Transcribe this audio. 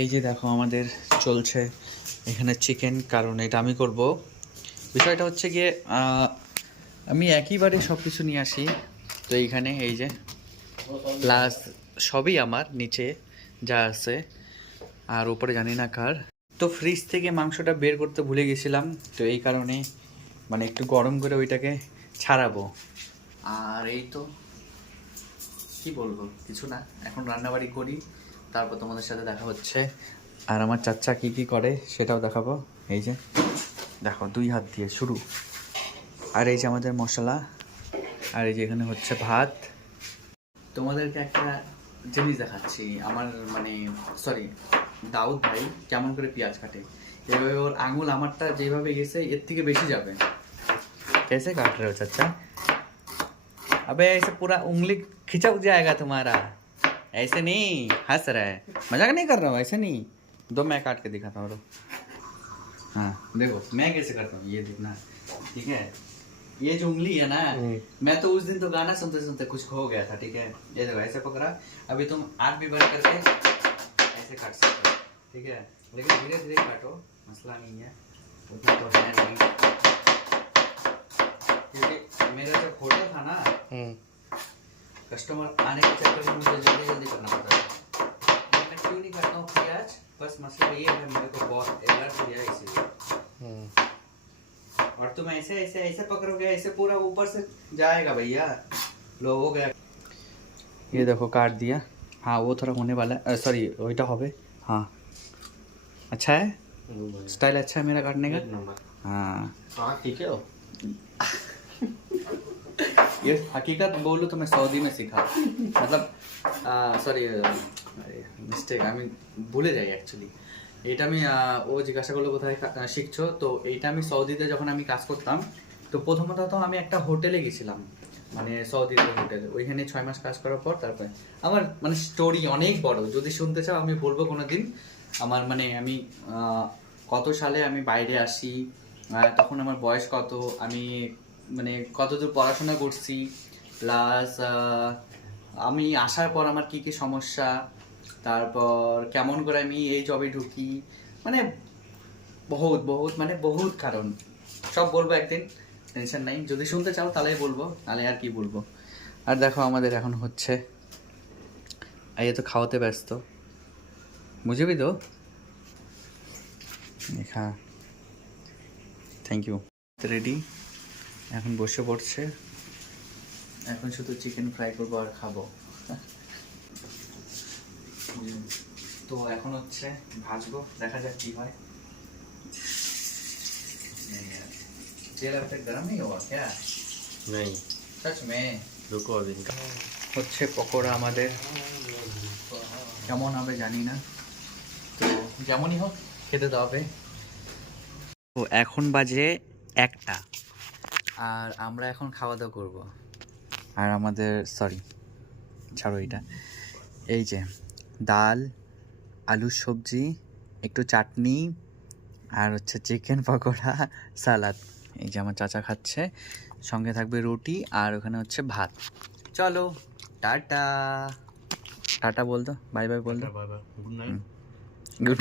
এই যে দেখো আমাদের চলছে এখানে চিকেন, কারণ এটা আমি করব। বিষয়টা হচ্ছে গিয়ে আমি একইবারে সব কিছু নিয়ে আসি, তো এইখানে এই যে প্লাস সবই আমার নিচে যা আছে, আর উপরে জানি না কার। তো ফ্রিজ থেকে মাংসটা বের করতে ভুলে গেছিলাম, তো এই কারণে মানে একটু গরম করে ওইটাকে ছাড়াবো। আর এই তো কি বলবো, কিছু না, এখন রান্নাবাড়ি করি, তারপর তোমাদের সাথে দেখা হচ্ছে। আর আমার চাচা কি কি করে সেটাও দেখাবো। এই যে দেখো 2 হাত দিয়ে শুরু। আর এই যে আমাদের মশলা, আর এই যে এখানে হচ্ছে ভাত। তোমাদেরকে একটা জিনিস দেখাচ্ছি, আমার মানে সরি দাউদ ভাই কেমন করে পেঁয়াজ কাটে। এভাবে ওর আঙুল আমারটা যেভাবে গেছে এর থেকে বেশি যাবে। कैसे काट रहे हो चाचा? अबे ऐसे पूरा उंगली खिंचक जाएगा तुम्हारा, ऐसे नहीं। हंस रहा है, मजाक नहीं कर रहा हूँ, ऐसे नहीं। दो मैं काट के दिखाता हूँ। हाँ देखो मैं कैसे करता हूँ, ये देखना, ठीक है। ये जो उंगली है ना, मैं तो उस दिन तो गाना सुनते सुनते कुछ खो गया था, ठीक है। ये देखो ऐसे पकड़ा, अभी तुम आँख भी बंद करके ऐसे काट सकते हो, ठीक है। लेकिन धीरे धीरे काटो, मसला नहीं है, उतना तो है नहीं। क्योंकि मेरा जब होटल था ना, कस्टमर आने के चक्कर में मुझे जल्दी जल्दी करना पड़ता था। मैं क्यों नहीं करता हूँ प्याज, बस मसला ये है, मेरे को बहुत एलर्जी है इसीलिए। और तुम ऐसे ऐसे ऐसे पकड़ोगे, ऐसे पूरा ऊपर से जाएगा भैया। लो हो गया, ये देखो काट दिया। हाँ वो थोड़ा होने वाला है, सॉरी वहीटा होबे। हाँ अच्छा है, स्टाइल अच्छा है मेरा काटने का। हाँ ठीक है। ये हकीकत बोलूँ तो मैं सऊदी में सीखा, मतलब সরি মিস্টেক, আমি ভুলে যাই অ্যাকচুয়ালি। এটা আমি ও জিজ্ঞাসা করলো কোথায় শিখছো, তো এইটা আমি সৌদিতে যখন আমি কাজ করতাম, তো প্রথমত তো আমি একটা হোটেলে গেছিলাম, মানে সৌদির হোটেলে, ওইখানে 6 মাস কাজ করার পর তারপরে আমার মানে স্টোরি অনেক বড়, যদি শুনতে চাও আমি বলবো কোনো দিন। আমার মানে আমি কত সালে আমি বাইরে আসি, তখন আমার বয়স কত, আমি মানে কতদূর পড়াশোনা করছি, প্লাস আমি আসার পর আমার কি কি সমস্যা, তারপর কেমন করে আমি এই জবে ঢুকি, মানে বহুত বহুত মানে বহুত কারণ, সব বলবো একদিন, টেনশন নাই। যদি শুনতে চাও তাহলেই বলবো, নাহলে আর কি বলবো। আর দেখো আমাদের এখন হচ্ছে, আইয়ে তো খাওয়াতে ব্যস্ত, মুঝে भी दो। হ্যাঁ থ্যাংক ইউ। রেডি, এখন বসে পড়ছে, এখন শুধু চিকেন ফ্রাই করবো আর খাবো। তো এখন হচ্ছে ভাজবো, দেখা যাক কি হয়। तेल अभी तक गर्म नहीं हुआ क्या? नहीं, सच में? रुको अभी इनका। হচ্ছে পকোড়া আমাদের, কেমন হবে জানি না, তো যেমনই হোক খেতে তো হবে। তো এখন বাজে 1টা, আর আমরা এখন খাওয়া দাওয়া করবো। আর আমাদের সরি ছাড়ো এটা, এই যে ডাল, আলুর সবজি, একটু চাটনি, আর হচ্ছে চিকেন পকোড়া, সালাদ। এই যে আমার চাচা খাচ্ছে, সঙ্গে থাকবে রুটি, আর ওখানে হচ্ছে ভাত। চলো টাটা, টাটা বল দো, বাই বাই বল দো। Bye bye, good night. Good